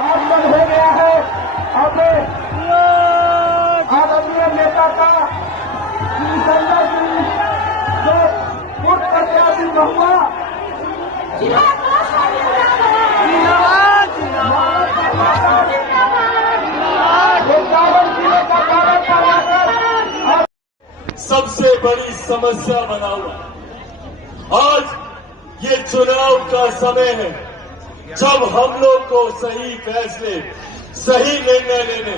आगमन हो गया है अपने आदरणीय नेता का संजय जी जो पूर्व प्रत्याशी महुआ सबसे बड़ी समस्या बना हुआ। आज ये चुनाव का समय है जब हम लोग को सही फैसले, सही निर्णय लेने,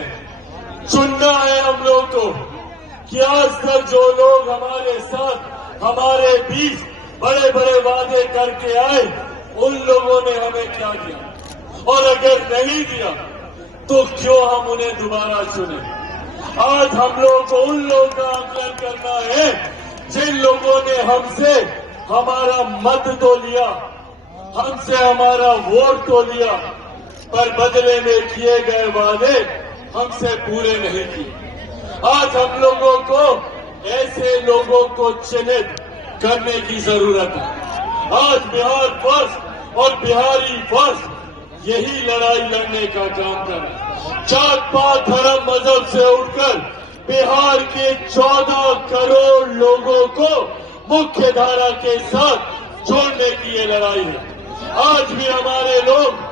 चुनना है हम लोग को कि आज तक जो लोग हमारे साथ, हमारे बीच बड़े बड़े वादे करके आए, उन लोगों ने हमें क्या दिया, और अगर नहीं दिया तो क्यों हम उन्हें दोबारा चुने। आज हम लोगों को उन लोगों का आकलन करना है जिन लोगों ने हमसे हमारा मत तो लिया, हमसे हमारा वोट तो लिया, पर बदले में किए गए वादे हमसे पूरे नहीं किए। आज हम लोगों को ऐसे लोगों को चिन्हित करने की जरूरत है। आज बिहार फर्स्ट और बिहारी फर्स्ट यही लड़ाई लड़ने का काम कर रहा है। जात पात धर्म मजहब से उठकर बिहार के 14 करोड़ लोगों को मुख्य धारा के साथ जोड़ने की ये लड़ाई है। आज भी हमारे लोग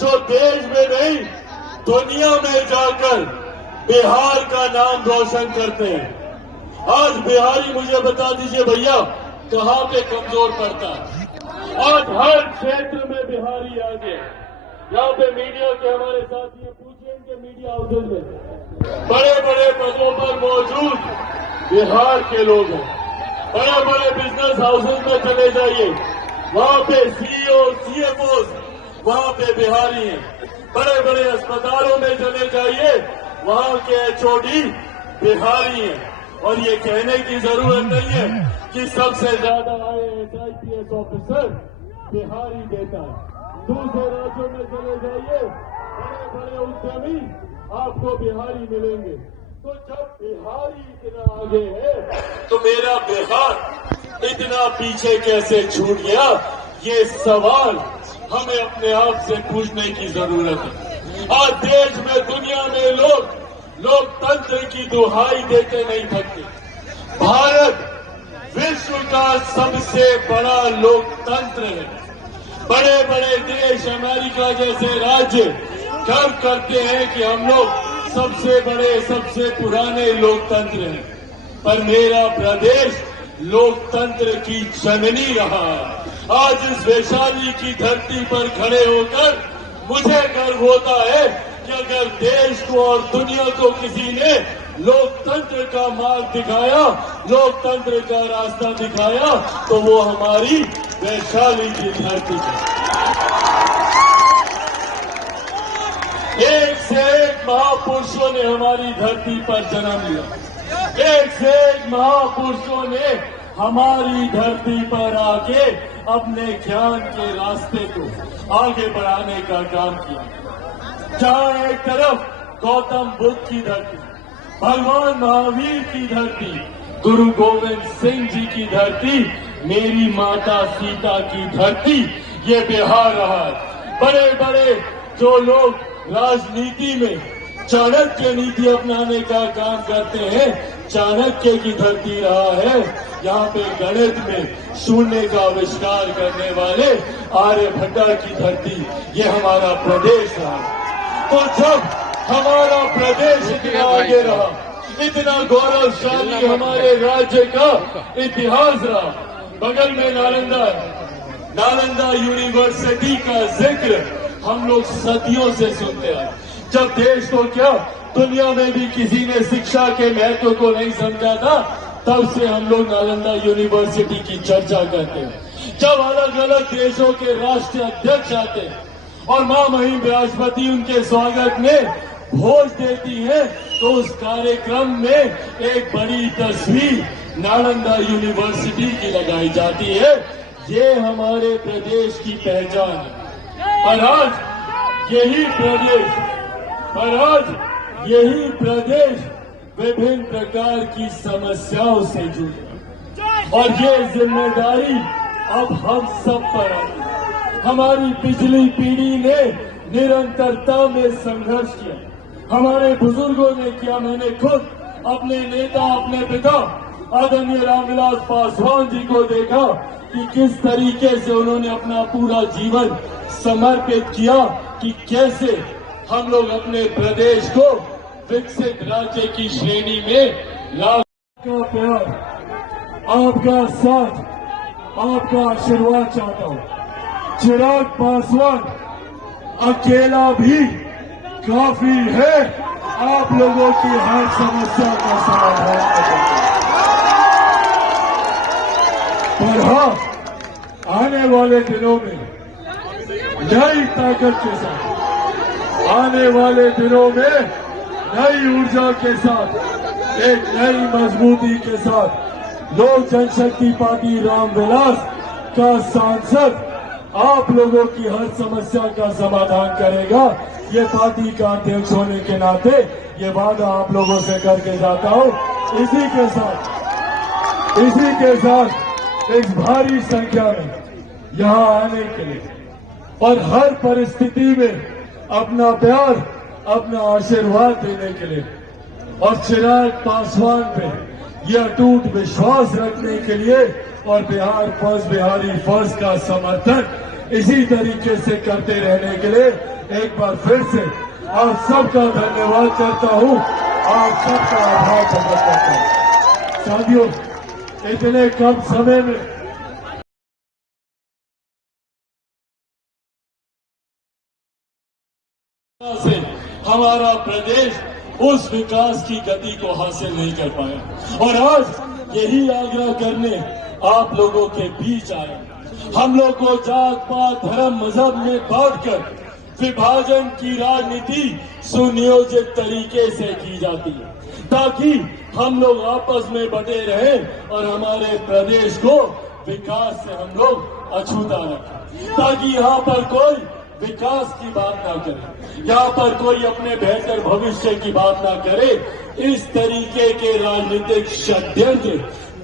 जो देश में नहीं दुनिया में जाकर बिहार का नाम रोशन करते हैं। आज बिहारी मुझे बता दीजिए भैया कहां पे कमजोर पड़ता है। आज हर क्षेत्र में बिहारी आगे। यहाँ पे मीडिया के हमारे साथी हैं, पूछिए इनके मीडिया हाउसेज में बड़े बड़े पदों पर मौजूद बिहार के लोग हैं। बड़े बड़े बिजनेस हाउसेज में चले जाइए, वहाँ पे सीईओ, सीएफओ वहाँ पे बिहारी हैं। बड़े बड़े अस्पतालों में चले जाइए, वहाँ के एचओडी बिहारी हैं। और ये कहने की जरूरत नहीं है कि सबसे ज्यादा IAS ऑफिसर बिहारी देता है। दूसरे राज्यों में चले जाइए, बड़े बड़े उद्यमी आपको बिहारी मिलेंगे। तो जब बिहारी इतना आगे है तो मेरा बिहार इतना पीछे कैसे छूट गया, ये सवाल हमें अपने आप से पूछने की जरूरत है। आज देश में, दुनिया में लोग लोकतंत्र की दुहाई देते नहीं थकते। भारत विश्व का सबसे बड़ा लोकतंत्र है। बड़े बड़े देश, अमेरिका जैसे राज्य गर्व करते हैं कि हम लोग सबसे बड़े, सबसे पुराने लोकतंत्र हैं। पर मेरा प्रदेश लोकतंत्र की जननी रहा है। आज इस वैशाली की धरती पर खड़े होकर मुझे गर्व होता है कि अगर देश को और दुनिया को किसी ने लोकतंत्र का मार्ग दिखाया, लोकतंत्र का रास्ता दिखाया, तो वो हमारी वैशाली की धरती है। एक से एक महापुरुषों ने हमारी धरती पर जन्म लिया। एक से एक महापुरुषों ने हमारी धरती पर आके अपने ज्ञान के रास्ते को आगे बढ़ाने का काम किया। जहां एक तरफ गौतम बुद्ध की धरती, भगवान महावीर की धरती, गुरु गोविंद सिंह जी की धरती, मेरी माता सीता की धरती, ये बिहार रहा है। बड़े बड़े जो लोग राजनीति में चाणक्य नीति अपनाने का काम करते हैं, चाणक्य की धरती रहा है। यहाँ पे गणित में शून्य का आविष्कार करने वाले आर्यभट्ट की धरती, ये हमारा प्रदेश रहा। तो जब हमारा प्रदेश इतना आगे रहा, इतना गौरवशाली हमारे राज्य का इतिहास रहा, बगल में नालंदा है। नालंदा यूनिवर्सिटी का जिक्र हम लोग सदियों से सुनते आए। जब देश को क्या, दुनिया में भी किसी ने शिक्षा के महत्व को नहीं समझा था, तब से हम लोग नालंदा यूनिवर्सिटी की चर्चा करते हैं। जब अलग अलग देशों के राष्ट्रीय अध्यक्ष आते हैं और मां महिम राष्ट्रपति उनके स्वागत में भोज देती है, तो उस कार्यक्रम में एक बड़ी तस्वीर नालंदा यूनिवर्सिटी की लगाई जाती है। ये हमारे प्रदेश की पहचान है। पर आज यही प्रदेश विभिन्न प्रकार की समस्याओं से जुड़े और ये जिम्मेदारी अब हम सब पर है। हमारी पिछली पीढ़ी ने निरंतरता में संघर्ष किया, हमारे बुजुर्गों ने किया। मैंने खुद अपने नेता, अपने पिता आदरणीय रामविलास पासवान जी को देखा कि किस तरीके से उन्होंने अपना पूरा जीवन समर्पित किया कि कैसे हम लोग अपने प्रदेश को विकसित राज्य की श्रेणी में ला। आपका प्यार, आपका साथ, आपका आशीर्वाद चाहता हूं। चिराग पासवान अकेला भी काफी है आप लोगों की हर समस्या का समाधान करने। पर हाँ, आने वाले दिनों में नई ताकत के साथ, आने वाले दिनों में नई ऊर्जा के साथ, एक नई मजबूती के साथ लोक जनशक्ति पार्टी रामविलास का सांसद आप लोगों की हर समस्या का समाधान करेगा। ये पार्टी का अध्यक्ष होने के नाते ये वादा आप लोगों से करके जाता हूं। इसी के साथ इस भारी संख्या में यहां आने के लिए और हर परिस्थिति में अपना प्यार, अपना आशीर्वाद देने के लिए और चिराग पासवान पे यह अटूट विश्वास रखने के लिए और बिहार फर्स्ट, बिहारी फर्स्ट का समर्थन इसी तरीके से करते रहने के लिए एक बार फिर से आप सबका धन्यवाद करता हूं, आप सबका आभार प्रकट करता हूं। साथियों, इतने कम समय में से हमारा प्रदेश उस विकास की गति को हासिल नहीं कर पाया और आज यही आग्रह करने आप लोगों के बीच आए। हम लोग को जात पात, धर्म, मजहब में बांटकर विभाजन की राजनीति सुनियोजित तरीके से की जाती है ताकि हम लोग आपस में बटे रहें और हमारे प्रदेश को विकास से हम लोग अछूता रखें, ताकि यहाँ पर कोई विकास की बात ना करे, यहाँ पर कोई अपने बेहतर भविष्य की बात ना करे। इस तरीके के राजनीतिक षड्यंत्र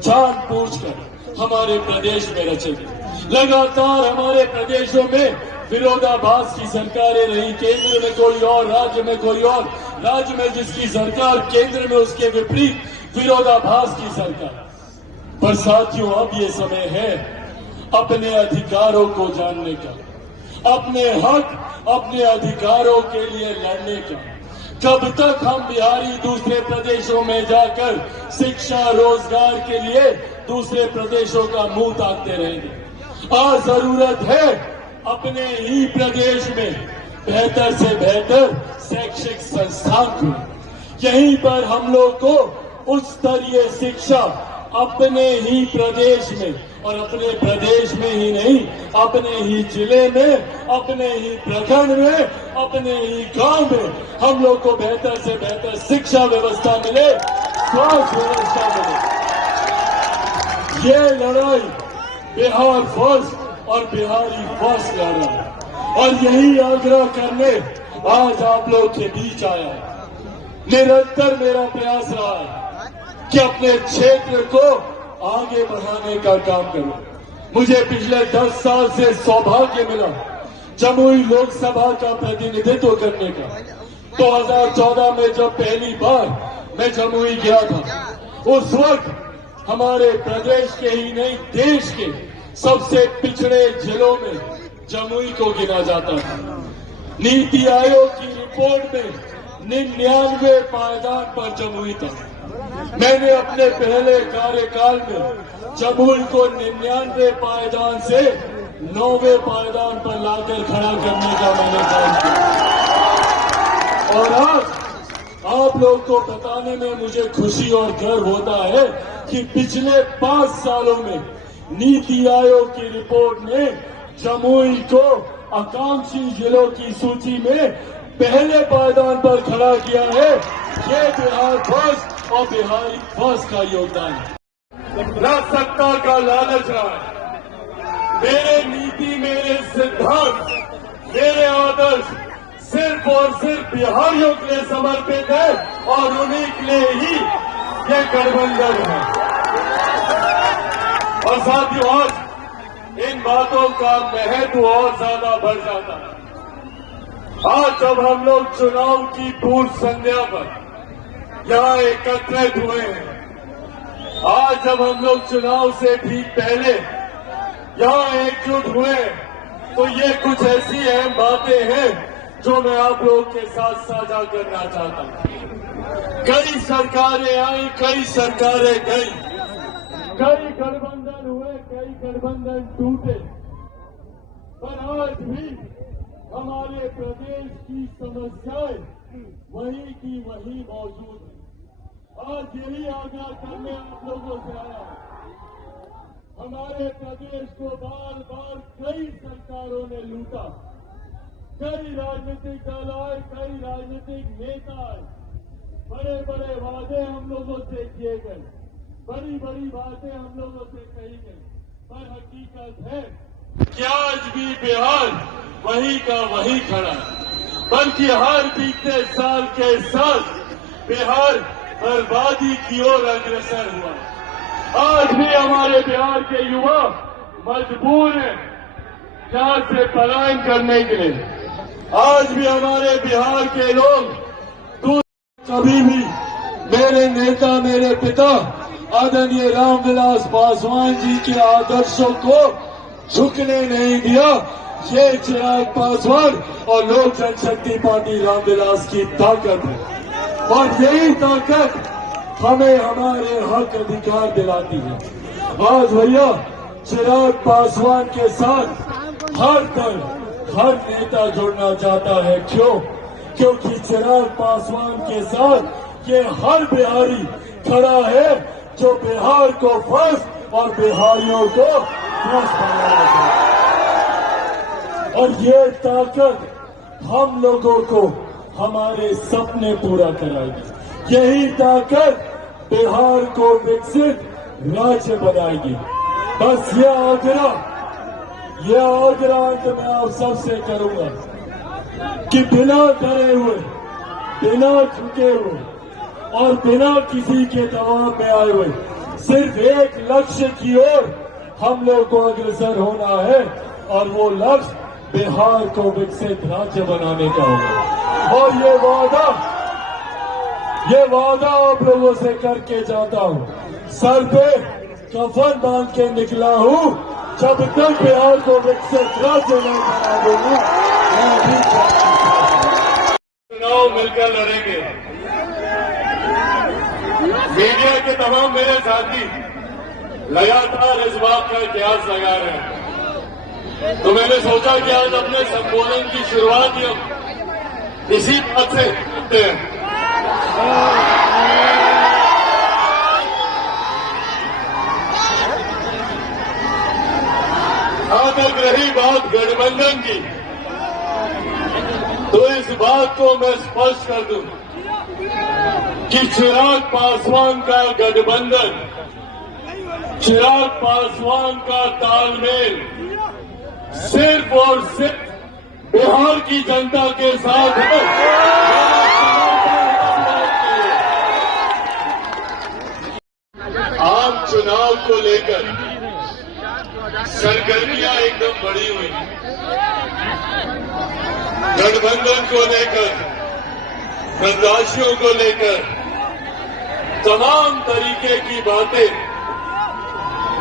जानबूझकर हमारे प्रदेश में रचे गए। लगातार हमारे प्रदेशों में विरोधाभास की सरकारें रही, केंद्र में कोई और, राज्य में कोई और, राज्य में जिसकी सरकार, केंद्र में उसके विपरीत विरोधाभास की सरकार। पर साथियों, अब ये समय है अपने अधिकारों को जानने का, अपने हक, अपने अधिकारों के लिए लड़ने का। कब तक हम बिहारी दूसरे प्रदेशों में जाकर शिक्षा, रोजगार के लिए दूसरे प्रदेशों का मुंह ताकते रहेंगे? आज जरूरत है अपने ही प्रदेश में बेहतर से बेहतर शैक्षिक संस्थान को। यहीं पर हम लोग को उच्च स्तरीय शिक्षा अपने ही प्रदेश में और अपने प्रदेश में ही नहीं, अपने ही जिले में, अपने ही प्रखंड में, अपने ही गांव में हम लोग को बेहतर से बेहतर शिक्षा व्यवस्था मिले, स्वास्थ्य व्यवस्था मिले। ये लड़ाई बिहार फर्स्ट और बिहारी फर्स्ट लड़ रहा है और यही आग्रह करने आज आप लोग के बीच आया है। निरंतर मेरा प्रयास रहा है कि अपने क्षेत्र को आगे बढ़ाने का काम करूं। मुझे पिछले 10 साल से सौभाग्य मिला जमुई लोकसभा का प्रतिनिधित्व करने का। 2014 में जब पहली बार मैं जमुई गया था, उस वक्त हमारे प्रदेश के ही नहीं, देश के सबसे पिछड़े जिलों में जमुई को गिना जाता था। नीति आयोग की रिपोर्ट में 99 पायदान पर जमुई था। मैंने अपने पहले कार्यकाल में जमुई को 99 पायदान से 9वें पायदान पर लाकर खड़ा करने का मैंने काम किया। और आज आप लोग को बताने में मुझे खुशी और गर्व होता है कि पिछले 5 सालों में नीति आयोग की रिपोर्ट ने जमुई को आकांक्षी जिलों की सूची में पहले पायदान पर खड़ा किया है। ये बिहार फर्स्ट और बिहारी फर्स्ट का योगदान है। न सत्ता का लालच रहा है। मेरे नीति, मेरे सिद्धांत, मेरे आदर्श सिर्फ और सिर्फ बिहारियों के लिए समर्पित है और उन्हीं के लिए ही ये गठबंधन है। और साथियों, आज इन बातों का महत्व और ज्यादा बढ़ जाता है। आज जब हम लोग चुनाव की पूर्व संध्या पर यहां एकत्रित हुए हैं, आज जब हम लोग चुनाव से ठीक पहले यहां एकजुट हुए, तो ये कुछ ऐसी अहम बातें हैं जो मैं आप लोगों के साथ साझा करना चाहता हूं। कई सरकारें आई, कई सरकारें गई, कई गठबंधन हुए, कई गठबंधन टूटे, पर आज भी हमारे प्रदेश की समस्याएं वही की वही मौजूद है। आज यही आग्रह करने आप लोगों से आया हूं। हमारे प्रदेश को बार बार कई सरकारों ने लूटा, कई राजनीतिक दल आए, कई राजनीतिक नेता आए, बड़े बड़े वादे हम लोगों से किए गए, बड़ी बड़ी बातें हम लोगों से कही गई, पर हकीकत है कि आज भी बिहार वही का वही खड़ा है, बल्कि हर बीते साल के साथ बिहार बर्बादी की ओर अग्रसर हुआ। आज भी हमारे बिहार के युवा मजबूर हैं यहां से पलायन करने के लिए। आज भी हमारे बिहार के लोग कभी भी मेरे नेता, मेरे पिता आदरणीय रामविलास पासवान जी के आदर्शों को झुकने नहीं दिया। ये चिराग पासवान और लोक जनशक्ति पार्टी रामविलास की ताकत है, और यही ताकत हमें हमारे हक अधिकार दिलाती है। आज भैया चिराग पासवान के साथ हर नेता जुड़ना चाहता है। क्यों? क्योंकि चिराग पासवान के साथ ये हर बिहारी खड़ा है जो बिहार को फर्स्ट और बिहारियों को फर्स्ट बनाना चाहता है। और ये ताकत हम लोगों को हमारे सपने पूरा कराएगी। यही ताकत बिहार को विकसित राज्य बनाएगी। बस ये आग्रह अंत में आप सबसे करूंगा कि बिना डरे हुए, बिना झुके हुए और बिना किसी के दबाव में आए हुए सिर्फ एक लक्ष्य की ओर हम लोग को अग्रसर होना है, और वो लक्ष्य बिहार को विकसित राज्य बनाने का होगा। और ये वादा आप लोगों से करके जाता हूं, सर पे कफन बांध के निकला हूं, जब तक बिहार को विकसित राज्य नहीं बना दूंगा मैं अभी चुनाव मिलकर लड़ेंगे। मीडिया के तमाम मेरे साथी लगातार इस बात का इतिहास लगा रहे हैं, तो मैंने सोचा कि आज अपने संबोधन की शुरुआत ही हम इसी बात से करते हैं। जहां तक रही बात गठबंधन की, तो इस बात को मैं स्पष्ट कर दूं कि चिराग पासवान का गठबंधन, चिराग पासवान का तालमेल सिर्फ और सिर्फ बिहार की जनता के साथ है। आम चुनाव को लेकर सरगर्मियां एकदम बढ़ी हुई, गठबंधन को लेकर, प्रत्याशियों को लेकर तमाम तरीके की बातें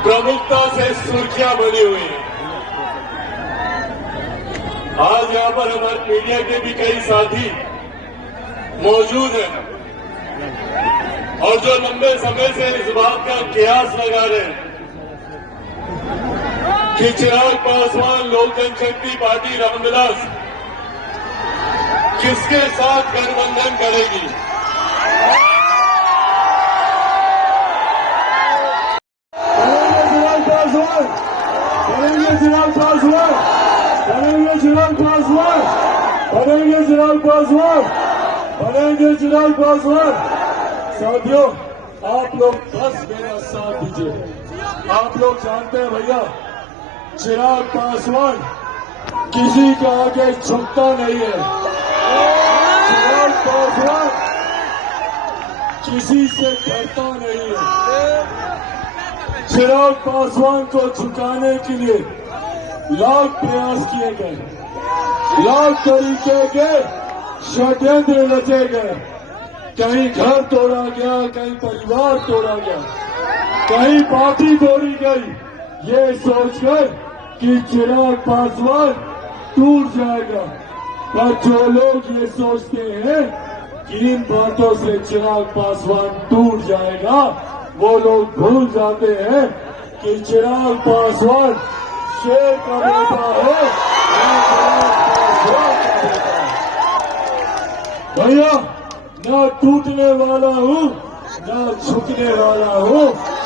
प्रमुखता से सुर्खियां बनी हुई हैं। आज यहां पर हमारे मीडिया के भी कई साथी मौजूद हैं, और जो लंबे समय से इस बात का कयास लगा रहे हैं कि चिराग पासवान लोक जनशक्ति पार्टी रामविलास किसके साथ गठबंधन करेगी। करेंगे चिराग पासवान, करेंगे चिराग पासवान, करेंगे चिराग पासवान, करेंगे चिराग पासवान। साथियों, आप लोग बस मेरा साथ दीजिए। आप लोग जानते हैं भैया, चिराग पासवान किसी के आगे झुकता नहीं है। चिराग पासवान किसी से डरता नहीं है। चिराग पासवान को झुकाने के लिए लाख प्रयास किए गए, लाख तरीके के षड्यंत्र रचे गए। कहीं घर तोड़ा गया, कहीं परिवार तोड़ा गया, कहीं पार्टी तोड़ी गई, ये सोचकर कि चिराग पासवान टूट जाएगा। पर जो लोग ये सोचते हैं कि इन बातों से चिराग पासवान टूट जाएगा, वो लोग भूल जाते हैं कि चिराग पासवान शेर का बेटा है, चिराग पासवान का बेटा है। भैया, न टूटने वाला हूँ, न झुकने वाला हूँ,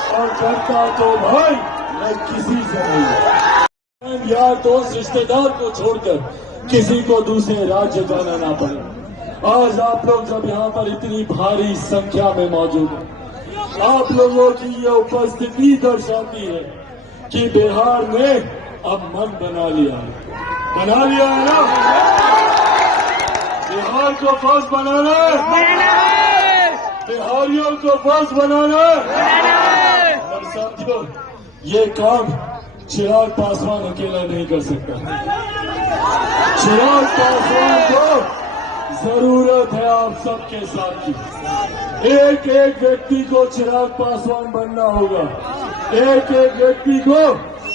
और डरता तो भाई मैं किसी से नहीं। यार दोस्त रिश्तेदार को छोड़कर किसी को दूसरे राज्य जाना ना पड़े। आज आप लोग जब यहाँ पर इतनी भारी संख्या में मौजूद हैं, आप लोगों की ये उपस्थिति दर्शाती है कि बिहार ने अब मन बना लिया है। बना लिया है ना? बिहार को फर्स्ट बनाना है, बिहारियों को फर्स्ट बनाना है। और साथियों, ये काम चिराग पासवान अकेला नहीं कर सकता। चिराग पासवान को जरूरत है आप सबके साथ की। एक एक व्यक्ति को चिराग पासवान बनना होगा। एक एक व्यक्ति को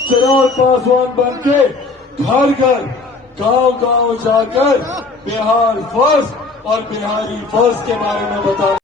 चिराग पासवान बनके घर घर, गांव गांव जाकर बिहार फर्स्ट और बिहारी फर्स्ट के बारे में बताना।